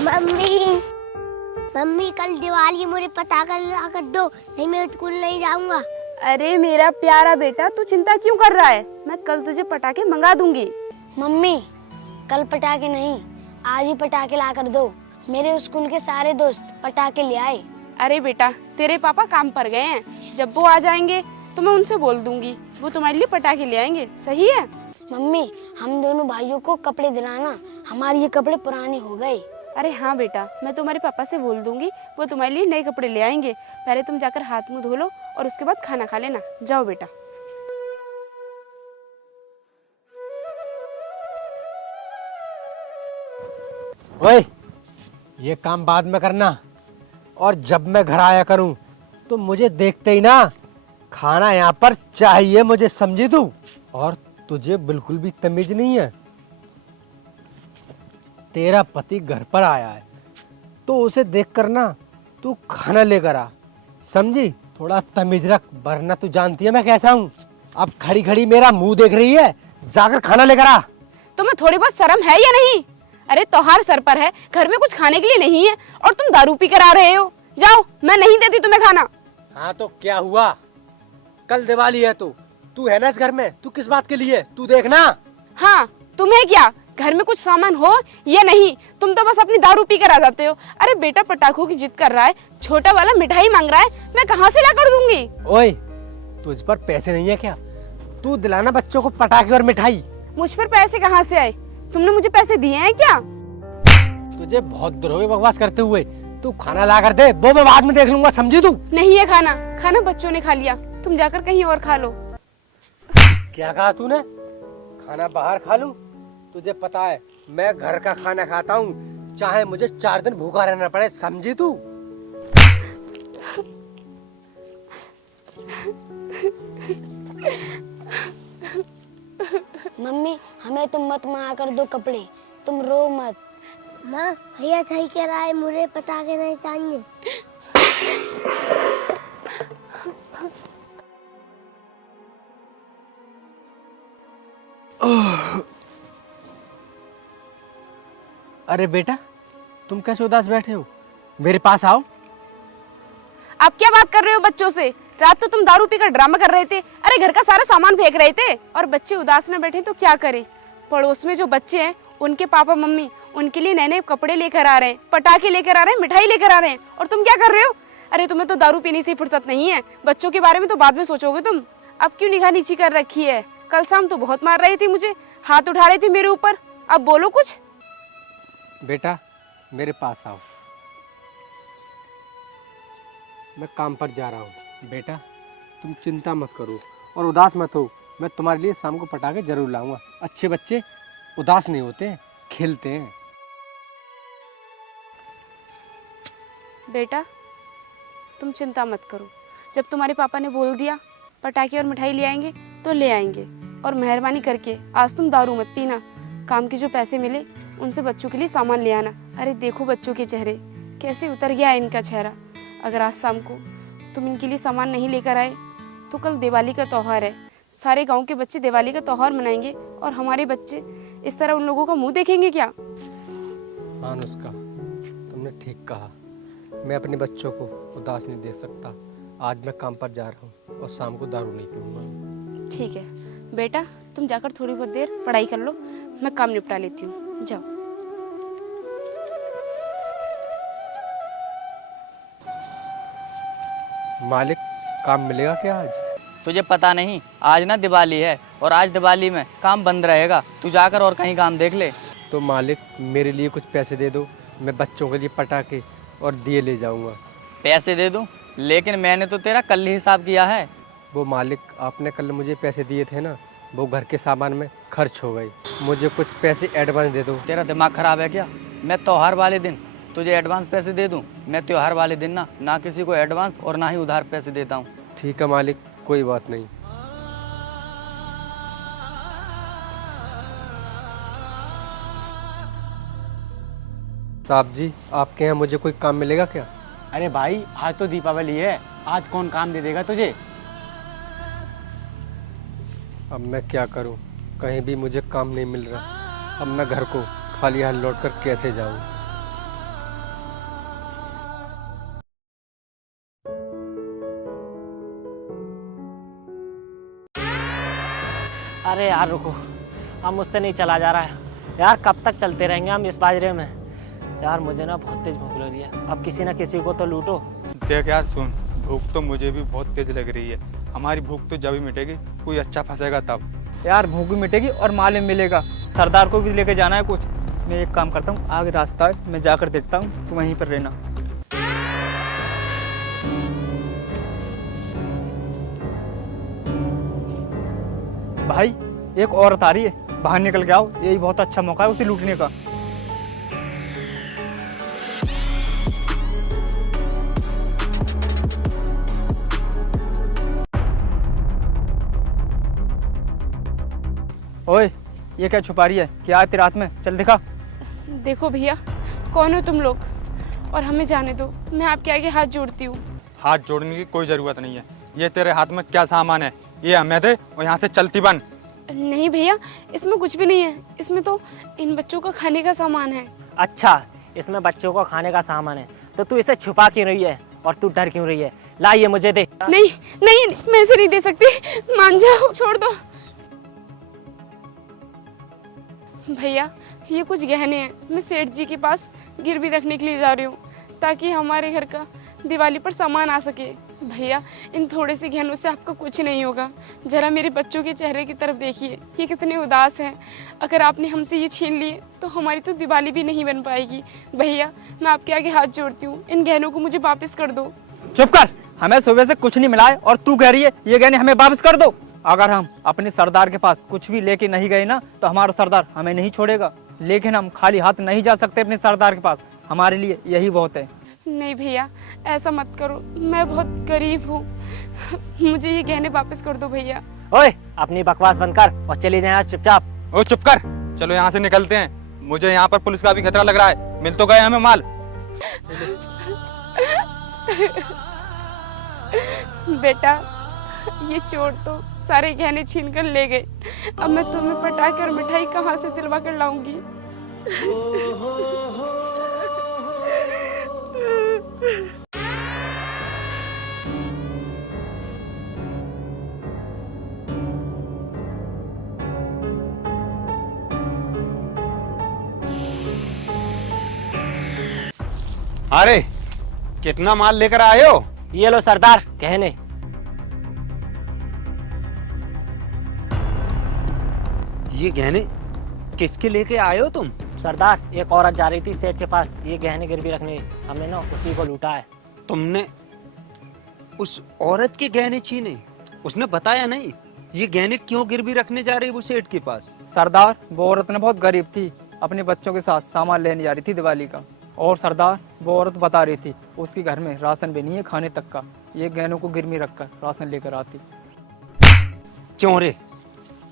Mummy mummy कल दिवाली मुझे पटाखा ला कर दो, नहीं मैं स्कूल नहीं जाऊंगा। अरे मेरा प्यारा बेटा, तू चिंता क्यों कर रहा है? मैं कल तुझे पटाखे मंगा दूंगी। मम्मी कल पटाखे नहीं, आज ही पटाखे ला कर दो। मेरे स्कूल के सारे दोस्त पटाखे ले आए। अरे बेटा, तेरे पापा काम पर गए हैं, जब वो आ जाएंगे तो मैं उनसे बोल दूंगी, वो तुम्हारे लिए पटाखे ले आएंगे। सही है? मम्मी हम दोनों भाइयों को कपड़े दिलाना, हमारे ये कपड़े पुराने हो गए। अरे हाँ बेटा, मैं तुम्हारे पापा से बोल दूंगी, वो तुम्हारे लिए नए कपड़े ले आएंगे। पहले तुम जाकर हाथ मुंह धो लो और उसके बाद खाना खा लेना। जाओ बेटा। ओए, ये काम बाद में करना, और जब मैं घर आया करूं तो मुझे देखते ही ना खाना यहाँ पर चाहिए मुझे, समझी तू? और तुझे बिल्कुल भी तमीज नहीं है। तेरा पति घर पर आया है तो उसे देख कर ना तू खाना लेकर आ, समझी? थोड़ा तमीज रख, वरना तू जानती है मैं कैसा हूँ। अब खड़ी खड़ी मेरा मुंह देख रही है, जाकर खाना लेकर आ। तुम्हें थोड़ी बहुत शर्म है या नहीं? अरे त्योहार सर पर है, घर में कुछ खाने के लिए नहीं है और तुम दारू पी कर आ रहे हो। जाओ, मैं नहीं देती तुम्हें खाना। हाँ तो क्या हुआ, कल दिवाली है तो तू है ना इस घर में, तू किस बात के लिए, तू देखना। हाँ, तुम्हें क्या, घर में कुछ सामान हो या नहीं, तुम तो बस अपनी दारू पी कर आ जाते हो। अरे बेटा पटाखों की जिद कर रहा है, छोटा वाला मिठाई मांग रहा है, मैं कहाँ से ला कर दूंगी? ओए, तुझ पर पैसे नहीं है क्या? तू दिलाना बच्चों को पटाखे और मिठाई। मुझ पर पैसे कहाँ से आए? तुमने मुझे पैसे दिए हैं क्या? तुझे बहुत देर हो गई बकवास करते हुए, तू खाना ला कर दे, वो मैं बाद में देख लूंगा, समझी तू? नहीं है खाना, खाना बच्चों ने खा लिया, तुम जाकर कहीं और खा लो। क्या कहा तूने? खाना बाहर खा लूं? तुझे पता है मैं घर का खाना खाता हूँ, चाहे मुझे 4 दिन भूखा रहना पड़े, समझी तू? मम्मी हमें तुम मत मंगा कर दो कपड़े, तुम रो मत। माँ भैया सही कह रहा है, मुझे पटाखे नहीं चाहिए। अरे बेटा, तुम कैसे उदास बैठे हो? मेरे पास आओ। आप क्या बात कर रहे हो बच्चों से? रात तो तुम दारू पीकर ड्रामा कर रहे थे, अरे घर का सारा सामान फेंक रहे थे, और बच्चे उदास न बैठे तो क्या करें? पड़ोस में जो बच्चे हैं उनके पापा मम्मी उनके लिए नए नए कपड़े लेकर आ रहे हैं, पटाखे लेकर आ रहे हैं, मिठाई लेकर आ रहे हैं, और तुम क्या कर रहे हो? अरे तुम्हें तो दारू पीने से फुर्सत नहीं है, बच्चों के बारे में तो बाद में सोचोगे तुम। अब क्यों निगाह नीची कर रखी है? कल शाम तो बहुत मार रही थी मुझे, हाथ उठा रही थी मेरे ऊपर, अब बोलो कुछ। बेटा मेरे पास आओ, मैं काम पर जा रहा हूँ। बेटा तुम चिंता मत करो और उदास मत हो, मैं तुम्हारे लिए शाम को पटाखे जरूर लाऊंगा। अच्छे बच्चे उदास नहीं होते, खेलते हैं। बेटा तुम चिंता मत करो, जब तुम्हारे पापा ने बोल दिया पटाखे और मिठाई ले आएंगे तो ले आएंगे, और मेहरबानी करके आज तुम दारू मत पीना, काम के जो पैसे मिले उनसे बच्चों के लिए सामान ले आना। अरे देखो बच्चों के चेहरे कैसे उतर गया है इनका चेहरा। अगर आज शाम को तुम इनके लिए सामान नहीं लेकर आए तो कल दिवाली का त्यौहार है, सारे गांव के बच्चे दिवाली का त्यौहार मनाएंगे और हमारे बच्चे इस तरह उन लोगों का मुंह देखेंगे क्या? हाँ अनुष्का, तुमने ठीक कहा, मैं अपने बच्चों को उदास नहीं देख सकता। आज मैं काम पर जा रहा हूँ और शाम को दारू नहीं पीऊंगा। ठीक है बेटा, तुम जाकर थोड़ी बहुत देर पढ़ाई कर लो, मैं काम निपटा लेती हूँ, जाओ। मालिक, काम मिलेगा क्या आज? तुझे पता नहीं, आज ना दिवाली है और आज दिवाली में काम बंद रहेगा, तू जाकर और कहीं काम देख ले। तो मालिक मेरे लिए कुछ पैसे दे दो, मैं बच्चों के लिए पटाखे और दिए ले जाऊंगा। पैसे दे दूं? लेकिन मैंने तो तेरा कल ही हिसाब किया है। वो मालिक, आपने कल मुझे पैसे दिए थे ना, वो घर के सामान में खर्च हो गई, मुझे कुछ पैसे एडवांस दे दो। तेरा दिमाग खराब है क्या? मैं त्योहार वाले दिन तुझे एडवांस पैसे दे दूं? मैं त्योहार वाले दिन ना किसी को एडवांस और ना ही उधार पैसे देता हूँ। ठीक है मालिक, कोई बात नहीं। साहब जी, आपके यहाँ मुझे कोई काम मिलेगा क्या? अरे भाई आज तो दीपावली है, आज कौन काम दे देगा तुझे? अब मैं क्या करूं, कहीं भी मुझे काम नहीं मिल रहा। अब मैं घर को खाली हाथ लौटकर कैसे जाऊं? अरे यार रुको, अब मुझसे नहीं चला जा रहा है यार। कब तक चलते रहेंगे हम इस बाजरे में? यार मुझे ना बहुत तेज भूख लग रही है, अब किसी ना किसी को तो लूटो। देख यार सुन, भूख तो मुझे भी बहुत तेज लग रही है। हमारी भूख तो जब ही मिटेगी, कोई अच्छा फंसेगा तब। यार भूख भी मिटेगी और माल भी मिलेगा। सरदार को भी लेके जाना है कुछ। मैं एक काम करता हूँ, आगे रास्ता है, मैं जाकर देखता हूँ, तू वहीं पर रहना। भाई एक औरत आ रही है, बाहर निकल के आओ, यही बहुत अच्छा मौका है उसे लूटने का। ओए, ये क्या छुपा रही है? क्या है तेरे हाथ में? चल दिखा। देखो भैया, कौन हो तुम लोग? और हमें जाने दो, मैं आपके आगे हाथ जोड़ती हूँ। हाथ जोड़ने की कोई ज़रूरत नहीं है। ये तेरे हाथ में क्या सामान है, ये हमें दे और यहाँ से चलती बन। नहीं भैया, इसमें कुछ भी नहीं है। इसमें तो इन बच्चों का खाने का सामान है। अच्छा, इसमें बच्चों को खाने का सामान है, तो तू इसे छुपा क्यों रही है और तू डर क्यों रही है? ला ये मुझे दे। नहीं नहीं, मैं इसे नहीं दे सकती, मान जाओ, छोड़ दो। भैया, ये कुछ गहने हैं, मैं सेठ जी के पास गिरवी रखने के लिए जा रही हूँ, ताकि हमारे घर का दिवाली पर सामान आ सके। भैया, इन थोड़े से गहनों से आपका कुछ नहीं होगा। जरा मेरे बच्चों के चेहरे की तरफ देखिए, ये कितने उदास हैं। अगर आपने हमसे ये छीन लिए तो हमारी तो दिवाली भी नहीं बन पाएगी। भैया, मैं आपके आगे हाथ जोड़ती हूँ, इन गहनों को मुझे वापस कर दो। चुप कर, हमें सुबह से कुछ नहीं मिला है और तू कह रही है ये गहने हमें वापस कर दो। अगर हम अपने सरदार के पास कुछ भी लेके नहीं गए ना, तो हमारा सरदार हमें नहीं छोड़ेगा। लेकिन हम खाली हाथ नहीं जा सकते अपने सरदार के पास, हमारे लिए यही बहुत है। नहीं भैया, ऐसा मत करो, मैं बहुत गरीब हूँ, मुझे ये गहने वापस कर दो भैया। ओए, अपनी बकवास बंद कर और चली जाए चुपचाप। ओ चुप कर, चलो यहाँ से निकलते हैं। मुझे यहाँ पर पुलिस का भी खतरा लग रहा है। मिल तो गए हमें माल। बेटा, ये चोर तो सारे गहने छीन कर ले गए। अब मैं तुम्हें पटाखे और मिठाई कहाँ से दिलवा कर लाऊंगी? अरे कितना माल लेकर आए हो? ये लो सरदार, गहने। ये गहने किसके लेके आए हो तुम? सरदार, एक औरत जा रही थी सेठ के पास ये गहने गिरवी रखने, हमने ना उसी को लूटा है। तुमने उस औरत के गहने छीने? उसने बताया नहीं ये गहने क्यों गिरवी रखने जा रही वो सेठ के पास? सरदार, वो औरत ने बहुत गरीब थी, अपने बच्चों के साथ सामान लेने जा रही थी दिवाली का। और सरदार, वो औरत बता रही थी उसके घर में राशन भी नहीं है खाने तक का, ये गहनों को गिरवी रखकर राशन लेकर आती। क्यों रे,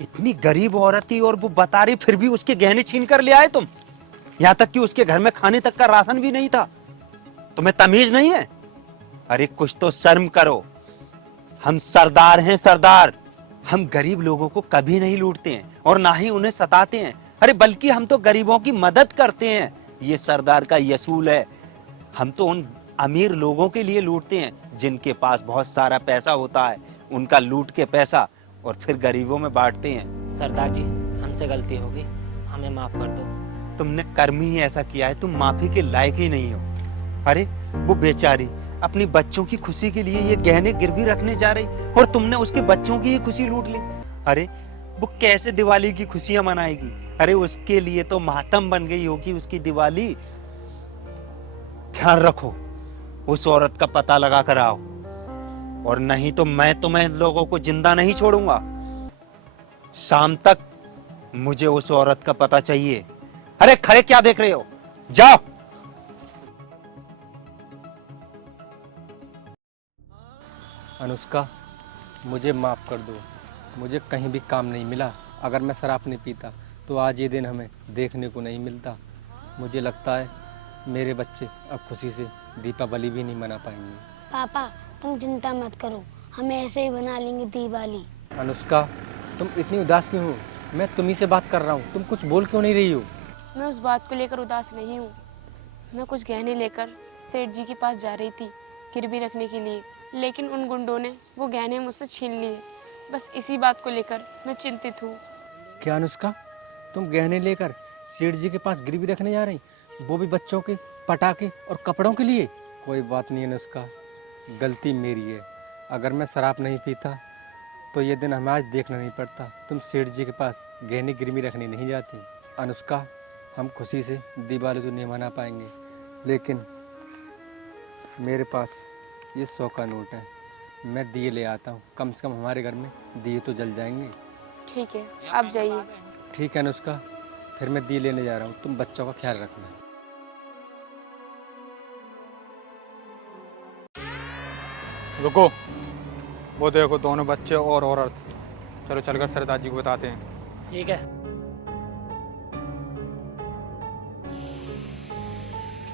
इतनी गरीब औरत थी और वो बता रही, फिर भी उसके गहने छीन कर ले आए तुम? यहाँ तक कि उसके घर में खाने तक का राशन भी नहीं था। तुम्हें तमीज नहीं है? अरे कुछ तो शर्म करो। हम सरदार हैं, सरदार। हम गरीब लोगों को कभी नहीं लूटते हैं और ना ही उन्हें सताते हैं। अरे बल्कि हम तो गरीबों की मदद करते हैं। ये सरदार का यसूल है। हम तो उन अमीर लोगों के लिए लूटते हैं जिनके पास बहुत सारा पैसा होता है, उनका लूट के पैसा और फिर गरीबों में बांटते हैं। सरदार जी, हमसे गलती होगी, हमें माफ कर दो। तुमने कर्म ही ऐसा किया है, तुम माफी के लायक ही नहीं हो। अरे वो बेचारी अपनी बच्चों की खुशी के लिए ये गहने गिरवी रखने जा रही और तुमने उसके बच्चों की ये खुशी लूट ली। अरे वो कैसे दिवाली की खुशियां मनाएगी? अरे उसके लिए तो मातम बन गई होगी उसकी दिवाली। ध्यान रखो, उस औरत का पता लगा कर आओ, और नहीं तो मैं तुम्हें लोगों को जिंदा नहीं छोड़ूंगा। शाम तक मुझे उस औरत का पता चाहिए। अरे खड़े क्या देख रहे हो, जाओ। अनुष्का, मुझे माफ़ कर दो, मुझे कहीं भी काम नहीं मिला। अगर मैं शराब नहीं पीता तो आज ये दिन हमें देखने को नहीं मिलता। मुझे लगता है मेरे बच्चे अब खुशी से दीपावली भी नहीं मना पाएंगे। पापा, तुम चिंता मत करो, हम ऐसे ही बना लेंगे दिवाली। अनुष्का, तुम इतनी उदास क्यों हो? मैं तुम्ही से बात कर रहा हूँ, तुम कुछ बोल क्यों नहीं रही हो? मैं उस बात को लेकर उदास नहीं हूँ। मैं कुछ गहने लेकर सेठ जी के पास जा रही थी गिरवी रखने के लिए, लेकिन उन गुंडों ने वो गहने मुझसे छीन लिए। बस इसी बात को लेकर मैं चिंतित हूँ। क्या अनुष्का, तुम गहने लेकर सेठ जी के पास गिरवी रखने जा रही, वो भी बच्चों के पटाखे और कपड़ों के लिए? कोई बात नहीं अनुष्का, गलती मेरी है। अगर मैं शराब नहीं पीता तो ये दिन हमें आज देखना नहीं पड़ता। तुम सेठ जी के पास गहने गिरवी रखने नहीं जाती। अनुष्का, हम खुशी से दिवाली तो नहीं मना पाएंगे, लेकिन मेरे पास ये 100 का नोट है, मैं दिए ले आता हूँ। कम से कम हमारे घर में दिए तो जल जाएंगे। ठीक है, आप जाइए। ठीक है अनुष्का, फिर मैं दिए लेने जा रहा हूँ, तुम बच्चों का ख्याल रखना। रुको, वो देखो दोनों बच्चे और औरत। चलो चलकर सरदार जी को बताते हैं। ठीक है।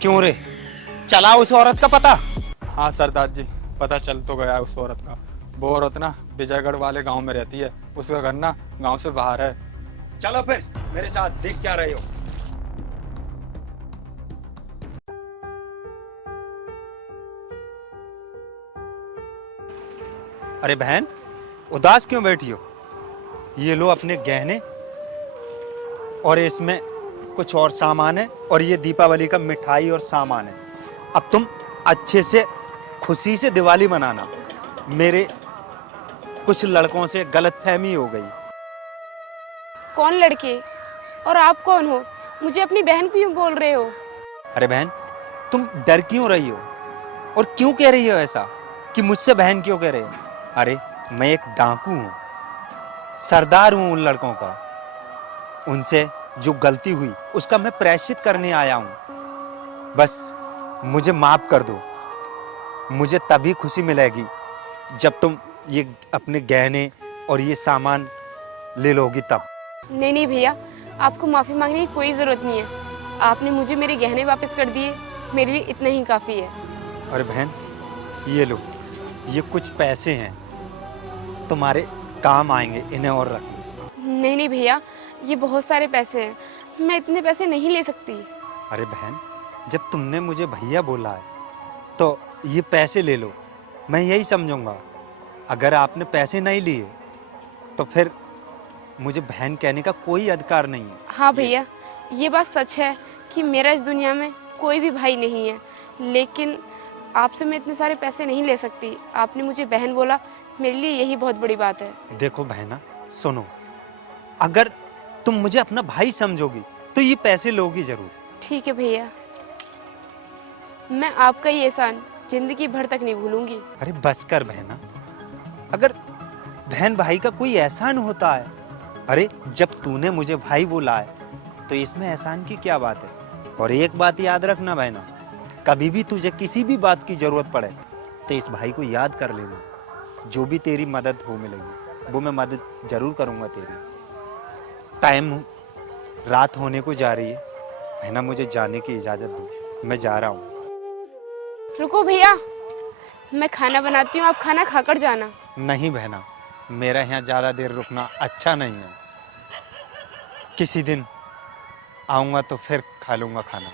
क्यों रे, चला उस औरत का पता? हाँ सरदार जी, पता चल तो गया उस औरत का। वो औरत ना विजयगढ़ वाले गांव में रहती है, उसका घर ना गांव से बाहर है। चलो फिर मेरे साथ, देख क्या रहे हो। अरे बहन, उदास क्यों बैठी हो? ये लो अपने गहने, और इसमें कुछ और सामान है, और ये दीपावली का मिठाई और सामान है। अब तुम अच्छे से खुशी से दिवाली मनाना। मेरे कुछ लड़कों से गलतफहमी हो गई। कौन लड़के और आप कौन हो? मुझे अपनी बहन को क्यों बोल रहे हो? अरे बहन, तुम डर क्यों रही हो और क्यों कह रही हो ऐसा कि मुझसे बहन क्यों कह रहे हो? अरे मैं एक डाकू हूँ, सरदार हूँ उन लड़कों का। उनसे जो गलती हुई उसका मैं प्रायश्चित करने आया हूँ। बस मुझे माफ कर दो। मुझे तभी खुशी मिलेगी जब तुम ये अपने गहने और ये सामान ले लोगी तब। नहीं नहीं भैया, आपको माफ़ी मांगने की कोई ज़रूरत नहीं है। आपने मुझे मेरे गहने वापस कर दिए, मेरे लिए इतना ही काफ़ी है। अरे बहन, ये लो, ये कुछ पैसे हैं, तुम्हारे काम आएंगे, इन्हें और रख लो। नहीं नहीं भैया, ये बहुत सारे पैसे हैं, मैं इतने पैसे नहीं ले सकती। अरे बहन, जब तुमने मुझे भैया बोला है तो ये पैसे ले लो, मैं यही समझूंगा। अगर आपने पैसे नहीं लिए तो फिर मुझे बहन कहने का कोई अधिकार नहीं है। हाँ भैया, ये बात सच है कि मेरा इस दुनिया में कोई भी भाई नहीं है, लेकिन आपसे मैं इतने सारे पैसे नहीं ले सकती। आपने मुझे बहन बोला, मेरे लिए यही बहुत बड़ी बात है। देखो बहना, सुनो, अगर तुम मुझे अपना भाई समझोगी तो ये पैसे लोगी जरूर। ठीक है भैया, मैं आपका ये एहसान जिंदगी भर तक नहीं भूलूंगी। अरे बस कर बहना, अगर बहन भाई का कोई एहसान होता है, अरे जब तूने मुझे भाई बोला है तो इसमें एहसान की क्या बात है। और एक बात याद रखना बहना, कभी भी तुझे किसी भी बात की जरूरत पड़े तो इस भाई को याद कर लेना। जो भी तेरी मदद हो मिलेगी वो मैं मदद जरूर करूंगा तेरी। टाइम रात होने को जा रही है बहना, मुझे जाने की इजाजत दो, मैं जा रहा हूँ। रुको भैया, मैं खाना बनाती हूँ, आप खाना खाकर जाना। नहीं बहना, मेरा यहाँ ज़्यादा देर रुकना अच्छा नहीं है। किसी दिन आऊँगा तो फिर खा लूँगा खाना।